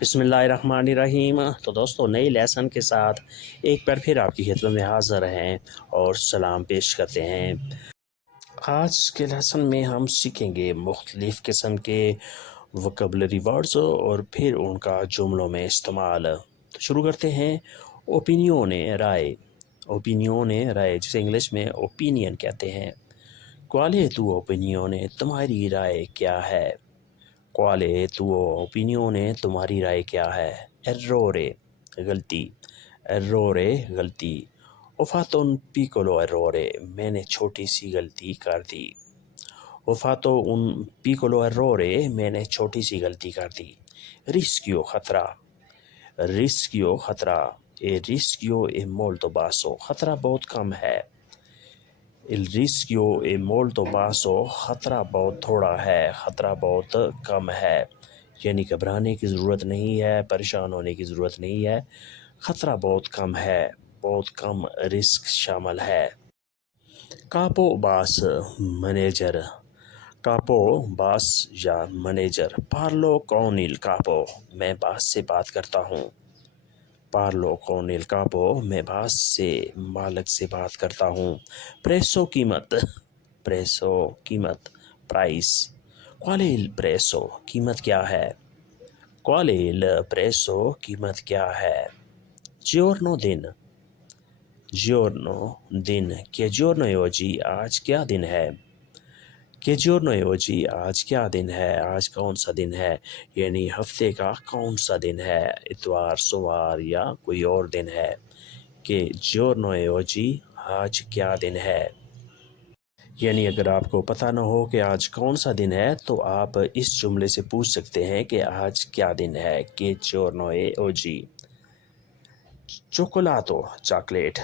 بسم اللہ الرحمن الرحیم۔ تو دوستو نئی لیسن کے ساتھ ایک بار پھر آپ کی خدمت میں حاضر ہیں اور سلام پیش کرتے ہیں۔ آج کے لیسن میں ہم سیکھیں گے مختلف قسم کے وکیبلری ورڈز اور پھر ان کا جملوں میں استعمال۔ تو شروع کرتے ہیں۔ اوپینیون رائے، اوپینیون رائے جسے انگلش میں اوپینین کہتے ہیں۔ کوالے تو اوپینیون تمہاری رائے کیا ہے؟ کوالے تو اوپینیون تمہاری رائے کیا ہے؟ ایرورے غلطی، ایرورے غلطی۔ Ho fatto un piccolo errore، میں نے چھوٹی سی غلطی کر دی۔ Ho fatto un piccolo errore، میں نے چھوٹی سی غلطی کر دی۔ Rischio خطرہ، rischio خطرہ، e rischio è molto basso، خطرہ بہت کم ہے۔ Il rischio è molto basso، خطرہ بہت تھوڑا ہے، خطرہ بہت کم ہے، یعنی گھبرانے کی ضرورت نہیں ہے، پریشان ہونے کی ضرورت نہیں ہے، خطرہ بہت کم ہے، بہت کم رسک شامل ہے۔ کاپو باس منیجر، کاپو باس یا منیجر۔ پارلو کون il capo، میں باس سے بات کرتا ہوں۔ پارلو کون il capo، میں باس سے مالک سے بات کرتا ہوں۔ پریسو قیمت، پریسو قیمت، پرائس۔ qual è il prezzo، قیمت کیا ہے؟ qual è il prezzo، قیمت کیا ہے؟ giorno دن، giorno دن۔ che giorno è oggi، آج کیا دن ہے؟ che giorno è oggi، آج کیا دن ہے؟ آج کون سا دن ہے؟ یعنی ہفتے کا کون سا دن ہے؟ اتوار، سوار یا کوئی اور دن ہے۔ کہ giorno è oggi، آج کیا دن ہے؟ یعنی اگر آپ کو پتہ نہ ہو کہ آج کون سا دن ہے تو آپ اس جملے سے پوچھ سکتے ہیں کہ آج کیا دن ہے۔ کہ giorno è oggi۔ چوکولاتو چاکلیٹ،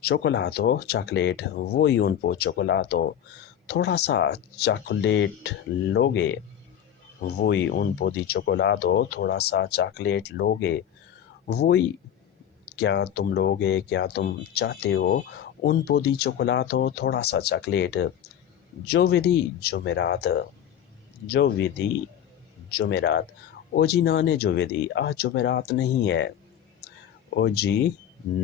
چوکولاتو chocolate. vuoi un po' cioccolato، تھوڑا سا چاکلیٹ لوگے؟ vuoi un po' di cioccolato، تھوڑا سا چاکلیٹ لوگے؟ vuoi کیا تم لوگے، کیا تم چاہتے ہو؟ un po' di cioccolato، تھوڑا سا چاکلیٹ۔ giovedì جمعرات، giovedì جمعرات۔ oggi non è giovedì، آج جمعرات نہیں ہے۔ oggi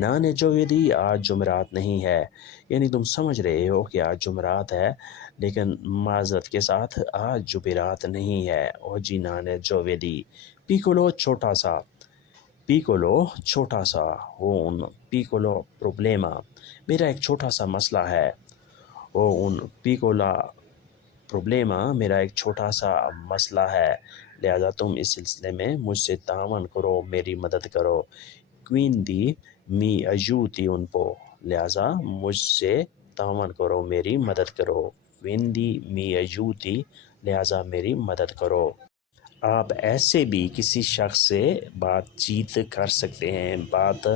non è giovedì، آج جمعرات نہیں ہے، یعنی تم سمجھ رہے ہو کہ آج جمعرات ہے لیکن معذرت کے ساتھ آج جمعرات نہیں ہے۔ oggi non è giovedì۔ piccolo چھوٹا سا، piccolo چھوٹا سا۔ ho un piccolo problema، میرا ایک چھوٹا سا مسئلہ ہے۔ ho un piccolo problema، میرا ایک چھوٹا سا مسئلہ ہے، لہذا تم اس سلسلے میں مجھ سے تعاون کرو، میری مدد کرو۔ quindi mi aiuti un po، لہذا مجھ سے تعاون کرو، میری مدد کرو۔ quindi mi aiuti، لہذا میری مدد کرو۔ آپ ایسے بھی کسی شخص سے بات چیت کر سکتے ہیں، بات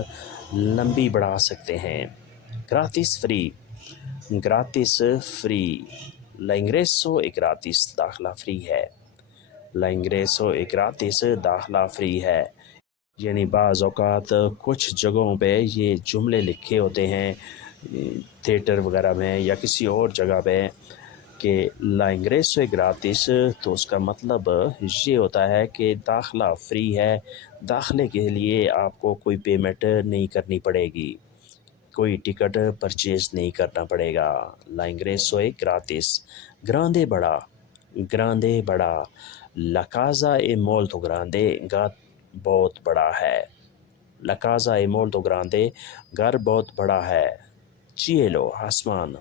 لمبی بڑھا سکتے ہیں۔ gratis free, gratis free. l'ingresso è gratis، داخلہ فری ہے۔ l'ingresso è gratis، داخلہ فری ہے۔ یعنی بعض اوقات کچھ جگہوں پہ یہ جملے لکھے ہوتے ہیں تھیٹر وغیرہ میں یا کسی اور جگہ پہ کہ l'ingresso è gratis، تو اس کا مطلب یہ ہوتا ہے کہ داخلہ فری ہے، داخلے کے لیے آپ کو کوئی پیمنٹ نہیں کرنی پڑے گی، کوئی ٹکٹ پرچیز نہیں کرنا پڑے گا۔ l'ingresso è gratis۔ grande بڑا، grande بڑا۔ la casa è molto grande، گھر بہت بڑا ہے۔ la casa è molto grande، گھر بہت بڑا ہے۔ cielo آسمان،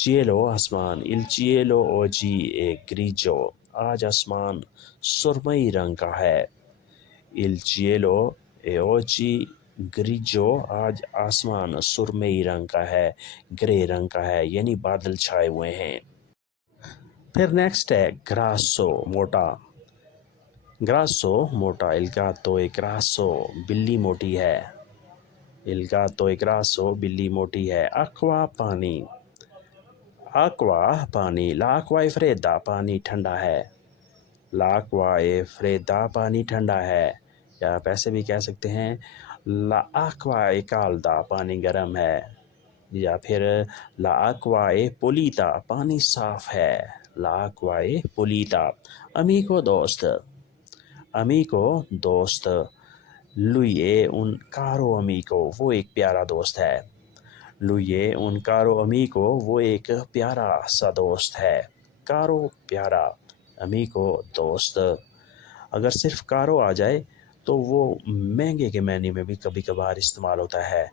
cielo آسمان۔ il cielo oggi è grigio، آج آسمان سرمئی رنگ کا ہے۔ il cielo è oggi grigio، آج آسمان سرمئی رنگ کا ہے، گرے رنگ کا ہے، یعنی بادل چھائے ہوئے ہیں۔ پھر نیکسٹ ہے grasso موٹا، grasso موٹا۔ il gatto è grasso، بلی موٹی ہے۔ il gatto è grasso، بلی موٹی ہے۔ acqua پانی، acqua پانی۔ l'acqua è fredda، پانی ٹھنڈا ہے۔ l'acqua è fredda، پانی ٹھنڈا ہے۔ یا آپ ایسے بھی کہہ سکتے ہیں l'acqua è calda، پانی گرم ہے۔ یا پھر l'acqua è pulita، پانی صاف ہے۔ l'acqua è pulita۔ amico دوست، امیکو دوست. lui è un caro amico, وہ ایک پیارا دوست ہے. lui è un caro amico, وہ ایک پیارا سا دوست ہے. کارو پیارا، امیکو دوست. اگر صرف کارو آ جائے تو وہ مہنگے کے معنی میں بھی کبھی کبھار استعمال ہوتا ہے.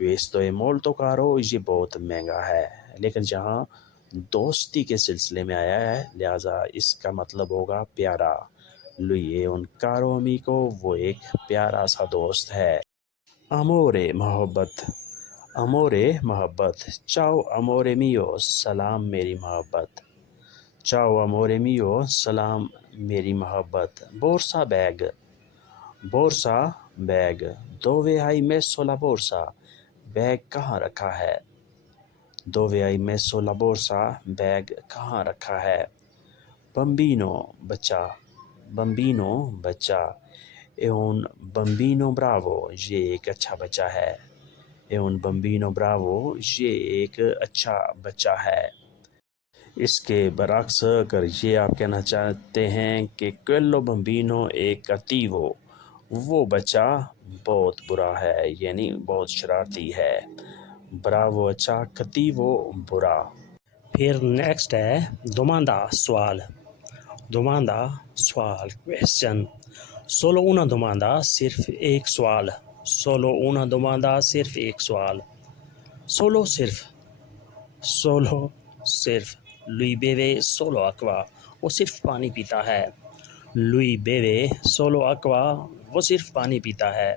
questo è molto caro، یہ بہت مہنگا ہے. لیکن جہاں دوستی کے سلسلے میں آیا ہے لہٰذا اس کا مطلب ہوگا پیارا. lui è un caro amico، وہ ایک پیارا سا دوست ہے. amore محبت. amore محبت. ciao amore mio، سلام میری محبت. ciao amore mio، سلام میری محبت. borsa bag. borsa bag. dove hai messo la borsa، bag کہاں رکھا ہے. dove hai messo la borsa، bag کہاں رکھا ہے. bambino بچہ. bambino بچہ. è un bambino bravo، یہ ایک اچھا بچہ ہے. è un bambino bravo، یہ ایک اچھا بچہ ہے. اس کے برعکس اگر یہ آپ کہنا چاہتے ہیں کہ quello bambino è cattivo، وہ بچہ بہت برا ہے یعنی بہت شرارتی ہے. براوو اچھا، cattivo برا. پھر نیکسٹ ہے domanda سوال. domanda سوال question. solo una domanda صرف ایک سوال. solo una domanda صرف ایک سوال. solo صرف. solo صرف. lui beve solo acqua، وہ صرف پانی پیتا ہے. lui beve solo acqua، وہ صرف پانی پیتا ہے.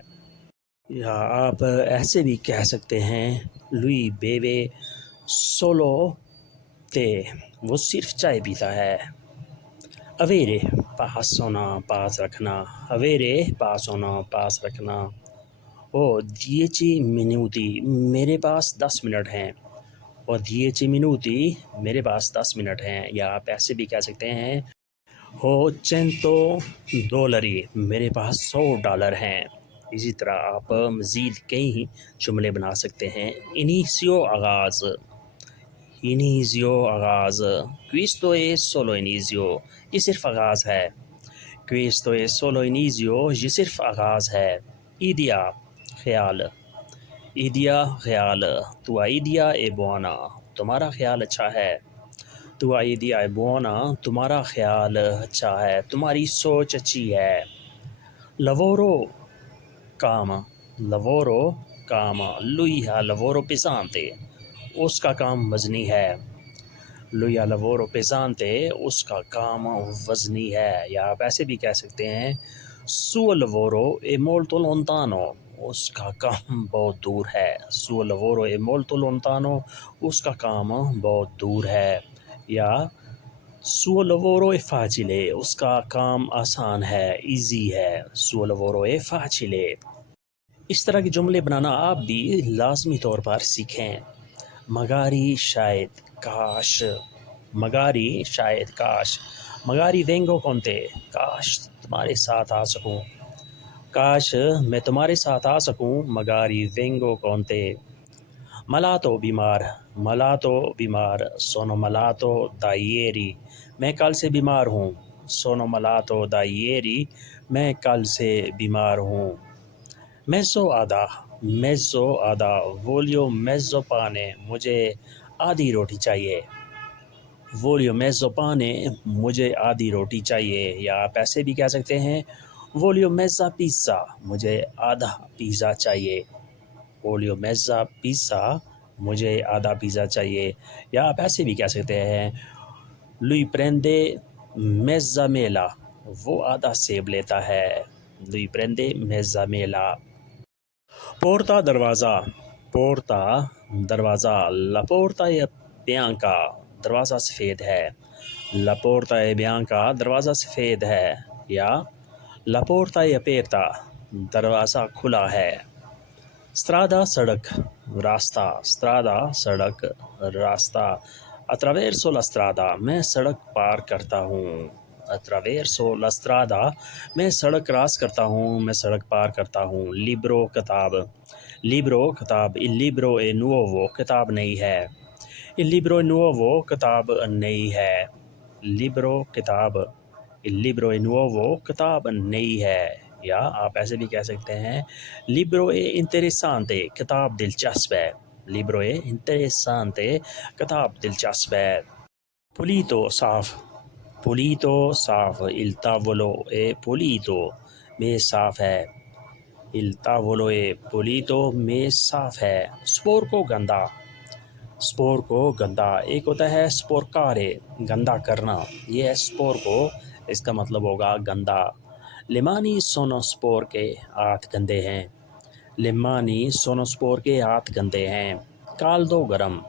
یا آپ ایسے بھی کہہ سکتے ہیں lui beve solo tè، وہ صرف چائے پیتا ہے. avere پاس ہونا، پاس رکھنا. avere پاس ہونا، پاس رکھنا. oh 10 minuti، میرے پاس 10 منٹ ہیں. اور 10 minuti، میرے پاس 10 منٹ ہیں. یا آپ ایسے بھی کہہ سکتے ہیں ہو 100 dollari، میرے پاس $100 ہیں. اسی طرح آپ مزید کئی جملے بنا سکتے ہیں. inizio آغاز. inizio آغاز. questo è solo inizio، یہ صرف آغاز ہے. questo è solo inizio، یہ صرف آغاز ہے. idea خیال. idea خیال. tua idea è buona، تمہارا خیال اچھا ہے. tua idea è buona، تمہارا خیال اچھا ہے، تمہاری سوچ اچھی ہے. lavoro کام. lavoro کام. lui ha lavoro pesante، اس کا کام وزنی ہے. lui ha lavoro pesante، اس کا کام وزنی ہے. یا آپ ایسے بھی کہہ سکتے ہیں suo lavoro è molto lontano، اس کا کام بہت دور ہے. suo lavoro è molto lontano، اس کا کام بہت دور ہے. یا suo lavoro è facile، اس کا کام آسان ہے، ایزی ہے. suo lavoro è facile. اس طرح کے جملے بنانا آپ بھی لازمی طور پر سیکھیں. magari شاید، کاش. magari شاید، کاش. magari vengo con te، کاش تمہارے ساتھ آ سکوں. کاش میں تمہارے ساتھ آ سکوں. magari vengo con te. malato بیمار. malato بیمار. sono malato da ieri، میں کل سے بیمار ہوں. sono malato da ieri، میں کل سے بیمار ہوں. mezzo آدھا. mezzo آدھا. voglio mezzo pane، مجھے آدھی روٹی چاہیے. voglio mezzo pane، مجھے آدھی روٹی چاہیے. یا آپ ایسے بھی کہہ سکتے ہیں voglio mezza pizza، مجھے آدھا پیزا چاہیے. voglio mezza pizza، مجھے آدھا پیزا چاہیے. یا آپ ایسے بھی کہہ سکتے ہیں lui prende mezza mela، وہ آدھا سیب لیتا ہے. lui prende mezza mela. porta دروازہ. porta دروازہ. la porta è bianca، دروازہ سفید ہے. la porta è bianca، دروازہ سفید ہے. یا la porta è aperta، دروازہ کھلا ہے. strada سڑک، راستہ. strada سڑک، راستہ. attraverso la strada، میں سڑک پار کرتا ہوں. attraverso la strada، میں سڑک کراس کرتا ہوں، میں سڑک پار کرتا ہوں. libro کتاب. libro کتاب. il libro è nuovo، کتاب نئی ہے. il libro è nuovo، کتاب نئی ہے. libro کتاب. Il libro è nuovo, کتاب نئی ہے. یا آپ ایسے بھی کہہ سکتے ہیں libro è interessante, کتاب دلچسپ ہے. libro è interessante, کتاب دلچسپ ہے. pulito صاف. pulito صاف. il tavolo è pulito, میز صاف ہے. il tavolo è pulito, میز صاف ہے. sporco گندا. سپور کو گندا. ایک ہوتا ہے سپورکارے گندا کرنا، یہ ہے سپور کو، اس کا مطلب ہوگا گندا. لیمانی سونو سپور کے ہاتھ گندے ہیں. لیمانی سونو سپور کے ہاتھ گندے ہیں. کالدو گرم.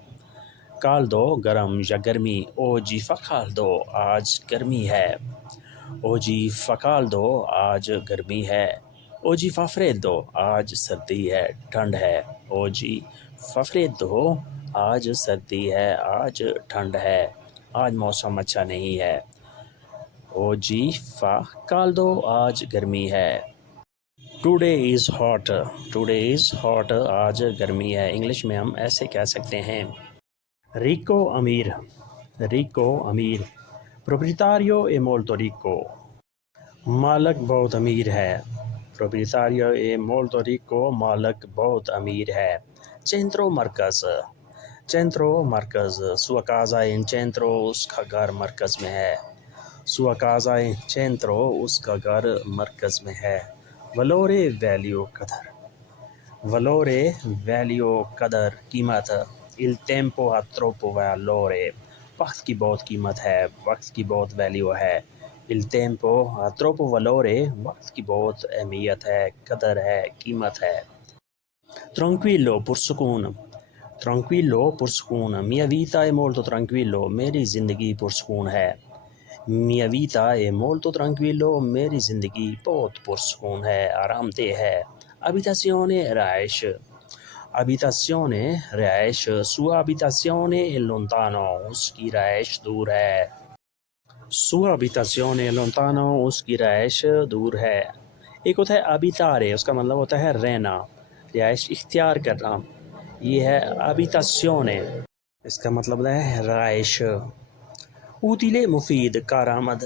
کالدو گرم یا گرمی. اوجی فکالدو آج گرمی ہے. اوجی فکالدو آج گرمی ہے. اوجی فافریدو آج سردی ہے، ٹھنڈ ہے. اوجی فافریدو آج سردی ہے، آج ٹھنڈ ہے، آج موسم اچھا نہیں ہے. اوجی فا کالدو آج گرمی ہے. Today is hot. Today is hot آج گرمی ہے. انگلش میں ہم ایسے کہہ سکتے ہیں ریکو امیر. ریکو امیر. پروپریٹاریو اے مولتو ریکو. مالک بہت امیر ہے. پروپریٹاریو اے مولتو ریکو. مالک بہت امیر ہے. چینترو مرکز. چینترو مرکز. سوا کازا ان چینترو اس کا گھر مرکز میں ہے. سوا کازا ان چینترو اس کا گھر مرکز میں ہے. ولورے ویلیو قدر. ولورے ویلیو قدر قیمت. il tempo ha troppo valore. وقت کی بہت قیمت ہے، وقت کی بہت ویلیو ہے. il tempo ha troppo valore. وقت کی بہت اہمیت ہے، قدر ہے، قیمت ہے. tranquillo پرسکون. tranquillo پرسکون. mia vita è molto tranquillo. میری زندگی پرسکون ہے. mia vita è molto tranquillo. میری زندگی بہت پرسکون ہے، آرام دہ ہے. abitazione رہائش. abitazione رہائش. sua abitazione è lontano. اس کی رہائش دور ہے. sua abitazione è lontano. اس کی رہائش دور ہے. ایک ہوتا ہے abitare، اس کا مطلب ہوتا ہے رہنا، رہائش اختیار کرنا. یہ ہے abitazione، اس کا مطلب ہے رہائش. utile مفید، کارآمد.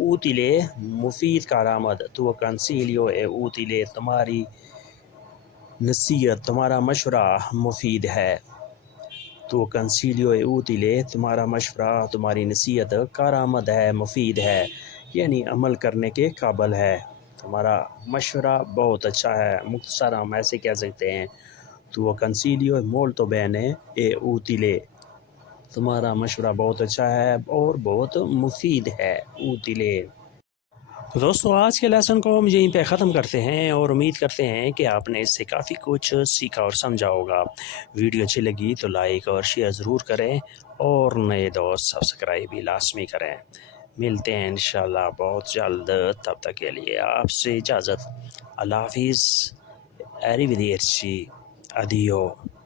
utile مفید، کارآمد. tuo consiglio è utile. تمہاری نصیحت، تمہارا مشورہ مفید ہے. tuo consiglio è utile. تمہارا مشورہ، تمہاری نصیحت کارآمد ہے، مفید ہے، یعنی عمل کرنے کے قابل ہے. تمہارا مشورہ بہت اچھا ہے. مختصر ہم ایسے کہہ سکتے ہیں tuo consiglio è molto bene e utile. تمہارا مشورہ بہت اچھا ہے اور بہت مفید ہے. utile. تو دوستو آج کے لیسن کو ہم یہیں پہ ختم کرتے ہیں اور امید کرتے ہیں کہ آپ نے اس سے کافی کچھ سیکھا اور سمجھا ہوگا. ویڈیو اچھی لگی تو لائک اور شیئر ضرور کریں اور نئے دوست سبسکرائب بھی لازمی کریں. ملتے ہیں انشاءاللہ بہت جلد. تب تک کے لیے آپ سے اجازت. اللہ حافظ. arrivederci. addio.